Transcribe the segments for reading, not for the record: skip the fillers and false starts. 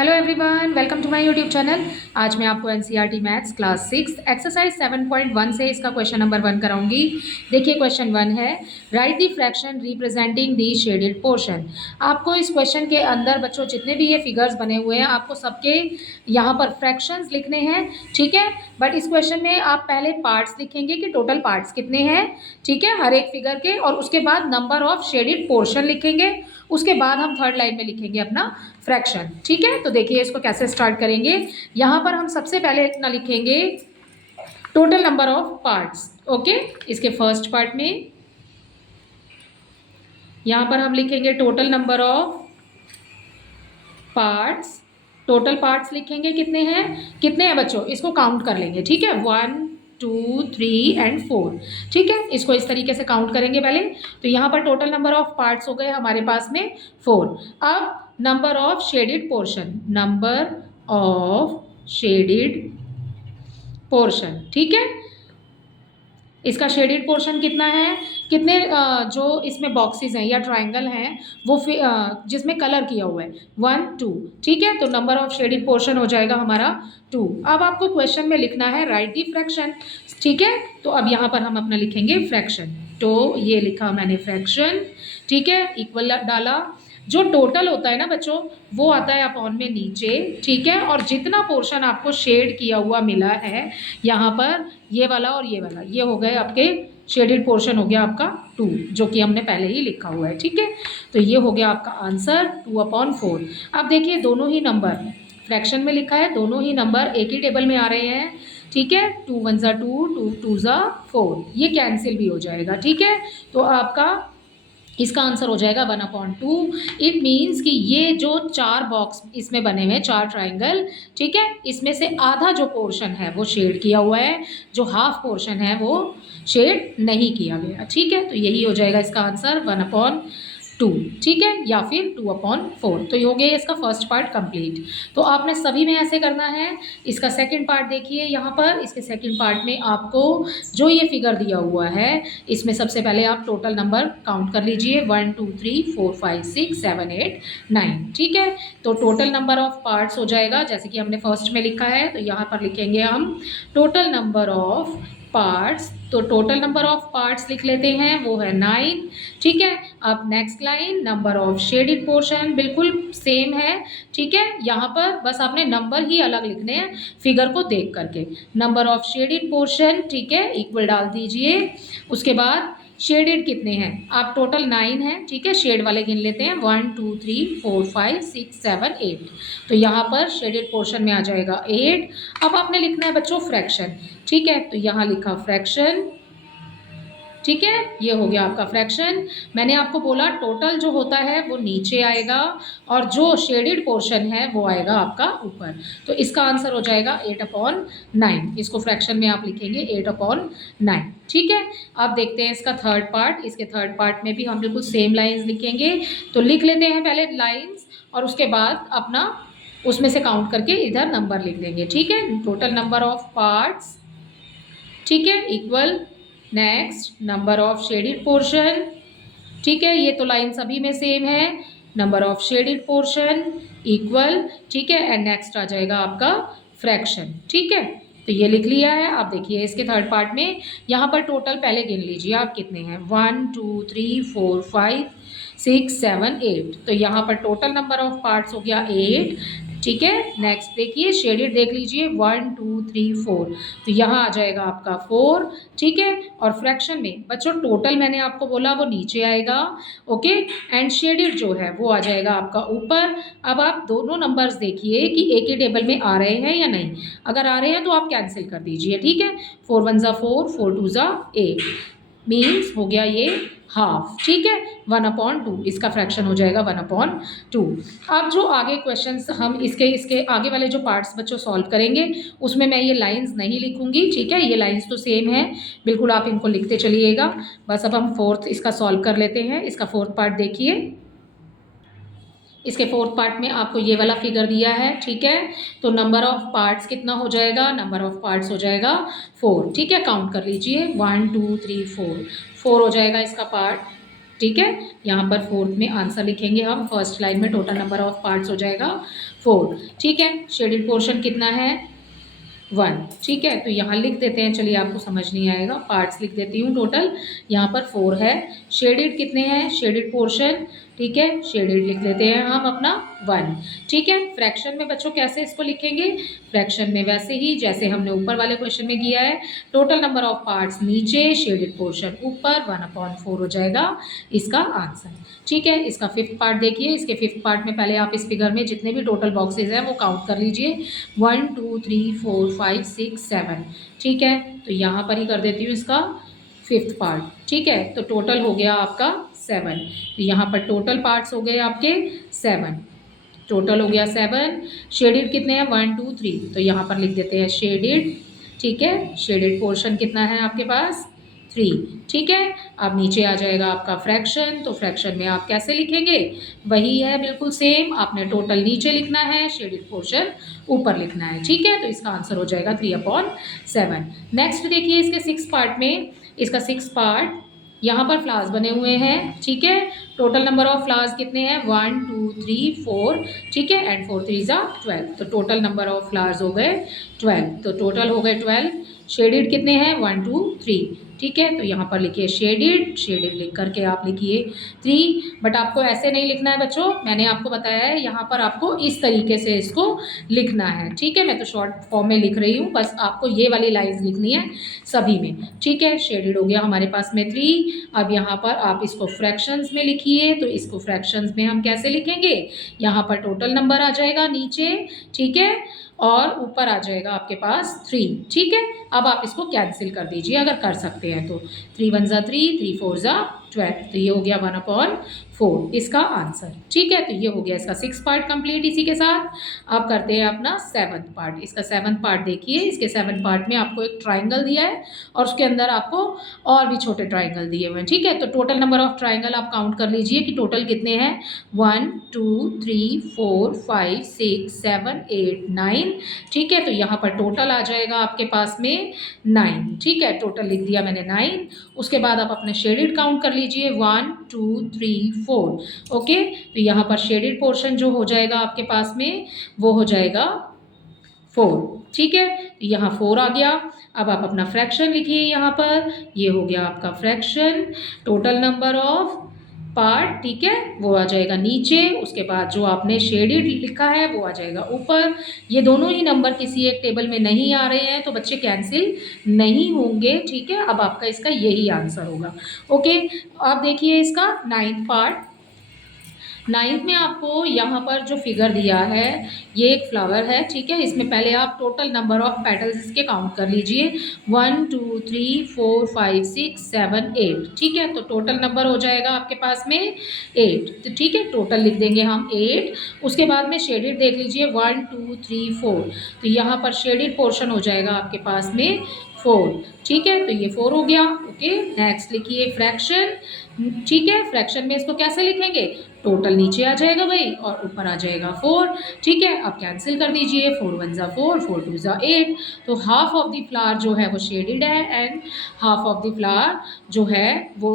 Hello everyone, welcome to my YouTube channel. आज मैं आपको एनसीईआरटी मैथ्स क्लास 6 एक्सरसाइज 7.1 से इसका क्वेश्चन नंबर 1 कराऊंगी। देखिए क्वेश्चन 1 है, right the fraction representing the shaded portion. आपको इस क्वेश्चन के अंदर बच्चों जितने भी ये फिगर्स बने हुए हैं आपको सबके यहाँ पर फ्रैक्शंस लिखने हैं, ठीक है। बट इस क्वेश्चन में आप पहले पार्ट्स लिखेंगे कि टोटल पार्ट्स कितने हैं, ठीक है, हर एक फिगर के, और उसके बाद नंबर ऑफ शेडेड पोर्शन लिखेंगे। उसके बाद हम थर्ड लाइन में लिखेंगे अपना फ्रैक्शन, ठीक है। तो देखिए इसको कैसे स्टार्ट करेंगे। यहाँ पर हम सबसे पहले इतना लिखेंगे total number of parts, okay. इसके फर्स्ट पार्ट में यहाँ पर हम लिखेंगे total number of parts. Total parts लिखेंगे कितने हैं बच्चों, इसको काउंट कर लेंगे, ठीक है। 1 2 3 एंड 4, ठीक है। इसको इस तरीके से काउंट करेंगे पहले। तो यहाँ पर टोटल नंबर ऑफ पार्ट्स हो गए हमारे पास में 4। अब number of shaded portion, number of shaded portion, ठीक है। इसका शेडेड पोर्शन कितना है, कितने जो इसमें बॉक्सेस हैं या ट्रायंगल हैं वो जिसमें कलर किया हुआ है 1 2, ठीक है। तो नंबर ऑफ शेडेड पोर्शन हो जाएगा हमारा 2। अब आपको क्वेश्चन में लिखना है राइट दी फ्रैक्शन, ठीक है। तो अब यहाँ पर हम अपना लिखेंगे फ्रैक्शन। तो ये लिखा मैंने फ्रैक्शन, ठीक है, इक्वल डाला। जो टोटल होता है ना बच्चों वो आता है अपॉन में नीचे, ठीक है। और जितना पोर्शन आपको शेड किया हुआ मिला है यहाँ पर, ये वाला और ये वाला, ये हो गए आपके शेडेड पोर्शन, हो गया आपका 2, जो कि हमने पहले ही लिखा हुआ है, ठीक है। तो ये हो गया आपका आंसर 2/4। अब देखिए दोनों ही नंबर फ्रैक्शन में लिखा है, दोनों ही नंबर एक ही टेबल में आ रहे हैं, ठीक है। 2 1 ज़ा 2, 2 2 ज़ा 4, ये कैंसिल भी हो जाएगा, ठीक है। तो आपका इसका आंसर हो जाएगा 1/2। इट मीन्स कि ये जो 4 बॉक्स इसमें बने हुए हैं, 4 ट्राइंगल, ठीक है, इसमें से आधा जो पोर्शन है वो शेड किया हुआ है, जो हाफ पोर्शन है वो शेड नहीं किया गया, ठीक है। तो यही हो जाएगा इसका आंसर 1/2, ठीक है, या फिर 2/4। तो ये हो गया इसका फर्स्ट पार्ट कंप्लीट। तो आपने सभी में ऐसे करना है। इसका सेकंड पार्ट देखिए यहाँ पर, इसके सेकंड पार्ट में आपको जो ये फिगर दिया हुआ है इसमें सबसे पहले आप टोटल नंबर काउंट कर लीजिए, 1 2 3 4 5 6 7 8 9, ठीक है। तो टोटल नंबर ऑफ पार्ट्स हो जाएगा जैसे कि हमने फर्स्ट में लिखा है, तो यहाँ पर लिखेंगे हम टोटल नंबर ऑफ पार्ट्स। तो टोटल नंबर ऑफ पार्ट्स लिख लेते हैं, वो है 9, ठीक है। अब next line number of shaded portion बिल्कुल सेम है, ठीक है। यहाँ पर बस आपने नंबर ही अलग लिखने हैं फिगर को देख करके। नंबर ऑफ शेडेड पोर्शन, ठीक है, इक्वल डाल दीजिए। उसके बाद शेडेड कितने हैं, आप टोटल 9 हैं, ठीक है। शेड वाले गिन लेते हैं, 1 2 3 4 5 6 7 8। तो यहाँ पर शेडेड पोर्शन में आ जाएगा 8। अब आपने लिखना है बच्चों फ्रैक्शन, ठीक है। तो यहाँ लिखा फ्रैक्शन, ठीक है, ये हो गया आपका फ्रैक्शन। मैंने आपको बोला टोटल जो होता है वो नीचे आएगा और जो शेडेड पोर्शन है वो आएगा आपका ऊपर। तो इसका आंसर हो जाएगा 8/9। इसको फ्रैक्शन में आप लिखेंगे 8/9, ठीक है। अब देखते हैं इसका थर्ड पार्ट। इसके थर्ड पार्ट में भी हम बिल्कुल सेम लाइन्स लिखेंगे। तो लिख लेते हैं पहले लाइन्स और उसके बाद अपना उसमें से काउंट करके इधर नंबर लिख देंगे, ठीक है। टोटल नंबर ऑफ पार्ट्स, ठीक है, equal next number of shaded portion, ठीक है। ये तो लाइन सभी में सेम है, number of shaded portion equal, ठीक है, एंड नेक्स्ट आ जाएगा आपका फ्रैक्शन, ठीक है। तो ये लिख लिया है। आप देखिए इसके थर्ड पार्ट में यहाँ पर टोटल पहले गिन लीजिए आप कितने हैं, 1 2 3 4 5 6 7 8। तो यहाँ पर टोटल नंबर ऑफ पार्ट्स हो गया 8, ठीक है। नेक्स्ट देखिए शेडेड देख लीजिए, 1 2 3 4। तो यहाँ आ जाएगा आपका 4, ठीक है। और फ्रैक्शन में बच्चों टोटल मैंने आपको बोला वो नीचे आएगा, ओके, एंड शेडेड जो है वो आ जाएगा आपका ऊपर। अब आप दोनों नंबर्स देखिए कि एक ही टेबल में आ रहे हैं या नहीं। अगर आ रहे हैं तो आप कैंसिल कर दीजिए, ठीक है। 4 1 ज़ा 4, 4 2 ज़ा 8, मीन्स हो गया ये हाफ, ठीक है। 1/2 इसका फ्रैक्शन हो जाएगा 1/2। अब जो आगे क्वेश्चंस हम इसके आगे वाले जो पार्ट्स बच्चों सॉल्व करेंगे उसमें मैं ये लाइंस नहीं लिखूंगी, ठीक है। ये लाइंस तो सेम है बिल्कुल, आप इनको लिखते चलिएगा। बस अब हम फोर्थ इसका सॉल्व कर लेते हैं। इसका फोर्थ पार्ट देखिए, इसके फोर्थ पार्ट में आपको ये वाला फिगर दिया है, ठीक है। तो नंबर ऑफ पार्ट्स कितना हो जाएगा, नंबर ऑफ पार्ट्स हो जाएगा 4, ठीक है। काउंट कर लीजिए, 1 2 3 4 हो जाएगा इसका पार्ट, ठीक है, यहाँ पर फोर्थ में आंसर लिखेंगे हम। फर्स्ट लाइन में टोटल नंबर ऑफ पार्ट्स हो जाएगा 4। ठीक है, शेडेड पोर्शन कितना है 1। ठीक है, तो यहाँ लिख देते हैं, चलिए आपको समझ नहीं आएगा, पार्ट्स लिख देती हूँ। टोटल यहाँ पर 4 है। शेडेड कितने हैं, शेडेड पोर्शन, ठीक है, शेडेड लिख लेते हैं हम अपना 1। ठीक है, फ्रैक्शन में बच्चों कैसे इसको लिखेंगे, फ्रैक्शन में वैसे ही जैसे हमने ऊपर वाले क्वेश्चन में किया है। टोटल नंबर ऑफ पार्ट्स नीचे, शेडेड पोर्शन ऊपर, 1/4 हो जाएगा इसका आंसर। ठीक है, इसका 5th पार्ट देखिए। इसके 5th पार्ट में पहले आप इस फिगर में जितने भी टोटल बॉक्सेज हैं वो काउंट कर लीजिए। 1 2 3 4 5 6 7। ठीक है, तो यहाँ पर ही कर देती हूँ इसका 5th पार्ट। ठीक है, तो टोटल हो गया आपका 7। तो यहाँ पर टोटल पार्ट्स हो गए आपके 7। टोटल हो गया 7। शेडेड कितने हैं 1 2 3, तो यहाँ पर लिख देते हैं शेडेड। ठीक है, शेडेड पोर्शन कितना है आपके पास 3। ठीक है, अब नीचे आ जाएगा आपका फ्रैक्शन। तो फ्रैक्शन में आप कैसे लिखेंगे, वही है बिल्कुल सेम। आपने टोटल नीचे लिखना है, शेडेड पोर्शन ऊपर लिखना है। ठीक है, तो इसका आंसर हो जाएगा 3/7। नेक्स्ट देखिए इसके 6 पार्ट में। इसका 6 पार्ट, यहाँ पर फ्लावर्स बने हुए हैं। ठीक है, टोटल नंबर ऑफ फ्लावर्स कितने हैं 1 2 3 4। ठीक है, एंड 4 3 12। तो टोटल नंबर ऑफ फ्लावर्स हो गए 12। तो टोटल हो गए 12। शेडेड कितने हैं 1 2 3। ठीक है, तो यहाँ पर लिखिए शेडेड। शेडेड लिख करके आप लिखिए 3। बट आपको ऐसे नहीं लिखना है बच्चों, मैंने आपको बताया है यहाँ पर आपको इस तरीके से इसको लिखना है। ठीक है, मैं तो शॉर्ट फॉर्म में लिख रही हूँ, बस आपको ये वाली लाइन्स लिखनी है सभी में। ठीक है, शेडेड हो गया हमारे पास में 3। अब यहाँ पर आप इसको फ्रैक्शंस में लिखिए। तो इसको फ्रैक्शंस में हम कैसे लिखेंगे, यहाँ पर टोटल नंबर आ जाएगा नीचे। ठीक है, और ऊपर आ जाएगा आपके पास 3। ठीक है, अब आप इसको कैंसिल कर दीजिए अगर कर सकते हैं तो। 3 1 3, 3 4 12। तो ये हो गया 1/4 इसका आंसर। ठीक है, तो ये हो गया इसका 6 पार्ट कंप्लीट। इसी के साथ अब करते हैं अपना 7th पार्ट। इसका 7th पार्ट देखिए। इसके 7th पार्ट में आपको एक ट्राइंगल दिया है और उसके अंदर आपको और भी छोटे ट्राइंगल दिए हुए हैं। ठीक है, तो टोटल नंबर ऑफ ट्राइंगल आप काउंट कर लीजिए कि टोटल कितने हैं 1 2 3 4 5 6 7 8 9। ठीक है, तो यहाँ पर टोटल आ जाएगा आपके पास में 9। ठीक है, टोटल लिख दिया मैंने 9। उसके बाद आप अपने शेडेड काउंट कर लीजिए 1 2 3 4। ओके, तो यहाँ पर शेडेड पोर्शन जो हो जाएगा आपके पास में वो हो जाएगा 4। ठीक है, तो यहाँ 4 आ गया। अब आप अपना फ्रैक्शन लिखिए यहाँ पर। ये हो गया आपका fraction. Total number of part, ठीक है, वो आ जाएगा नीचे। उसके बाद जो आपने शेडेड लिखा है वो आ जाएगा ऊपर। ये दोनों ही नंबर किसी एक टेबल में नहीं आ रहे हैं तो बच्चे कैंसिल नहीं होंगे। ठीक है, अब आपका इसका यही आंसर होगा। ओके, अब देखिए इसका 9th पार्ट। 9th में आपको यहाँ पर जो फिगर दिया है ये एक फ्लावर है। ठीक है, इसमें पहले आप टोटल नंबर ऑफ पेटल्स इसके काउंट कर लीजिए 1 2 3 4 5 6 7 8। ठीक है, तो टोटल नंबर हो जाएगा आपके पास में 8। तो ठीक है, टोटल लिख देंगे हम 8। उसके बाद में शेडेड देख लीजिए 1 2 3 4। तो यहाँ पर शेडेड पोर्शन हो जाएगा आपके पास में 4। ठीक है, तो ये 4 हो गया। ओके, नेक्स्ट लिखिए फ्रैक्शन। ठीक है, फ्रैक्शन में इसको कैसे लिखेंगे, टोटल नीचे आ जाएगा भाई और ऊपर आ जाएगा 4। ठीक है, अब कैंसिल कर दीजिए 4 1 4, 4 2 8। तो हाफ ऑफ द फ्लावर जो है वो शेडेड है and half of the flower जो है वो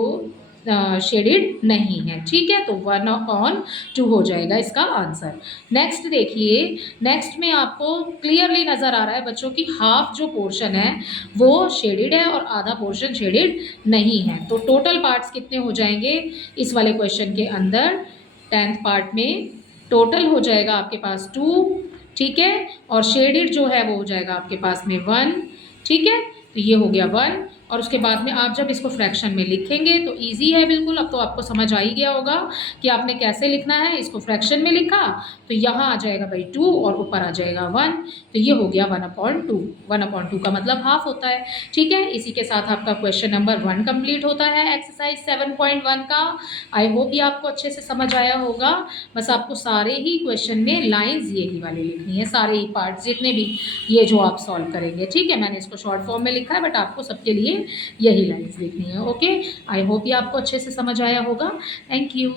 शेडेड नहीं है। ठीक है, तो 1/2 हो जाएगा इसका आंसर। नेक्स्ट देखिए, नेक्स्ट में आपको क्लियरली नज़र आ रहा है बच्चों की हाफ जो पोर्शन है वो शेडेड है और आधा पोर्शन शेडेड नहीं है। तो टोटल पार्ट्स कितने हो जाएंगे इस वाले क्वेश्चन के अंदर 10th पार्ट में, टोटल हो जाएगा आपके पास 2। ठीक है, और शेडेड जो है वो हो जाएगा आपके पास में 1। ठीक है, तो ये हो गया 1। और उसके बाद में आप जब इसको फ्रैक्शन में लिखेंगे तो इजी है बिल्कुल। अब तो आपको समझ आ ही गया होगा कि आपने कैसे लिखना है। इसको फ्रैक्शन में लिखा तो यहाँ आ जाएगा भाई 2 और ऊपर आ जाएगा 1। तो ये हो गया 1/2। 1/2 का मतलब हाफ होता है। ठीक है, इसी के साथ आपका क्वेश्चन नंबर 1 कंप्लीट होता है एक्सरसाइज 7.1 का। आई होप ये आपको अच्छे से समझ आया होगा। बस आपको सारे ही क्वेश्चन में लाइन्स यही वाली लिखनी है, सारे ही पार्ट्स जितने भी ये जो आप सॉल्व करेंगे। ठीक है, मैंने इसको शॉर्ट फॉर्म में लिखा है बट आपको सबके लिए यही लाइन्स लिखनी है। ओके, आई होप ये आपको अच्छे से समझ आया होगा। Thank you.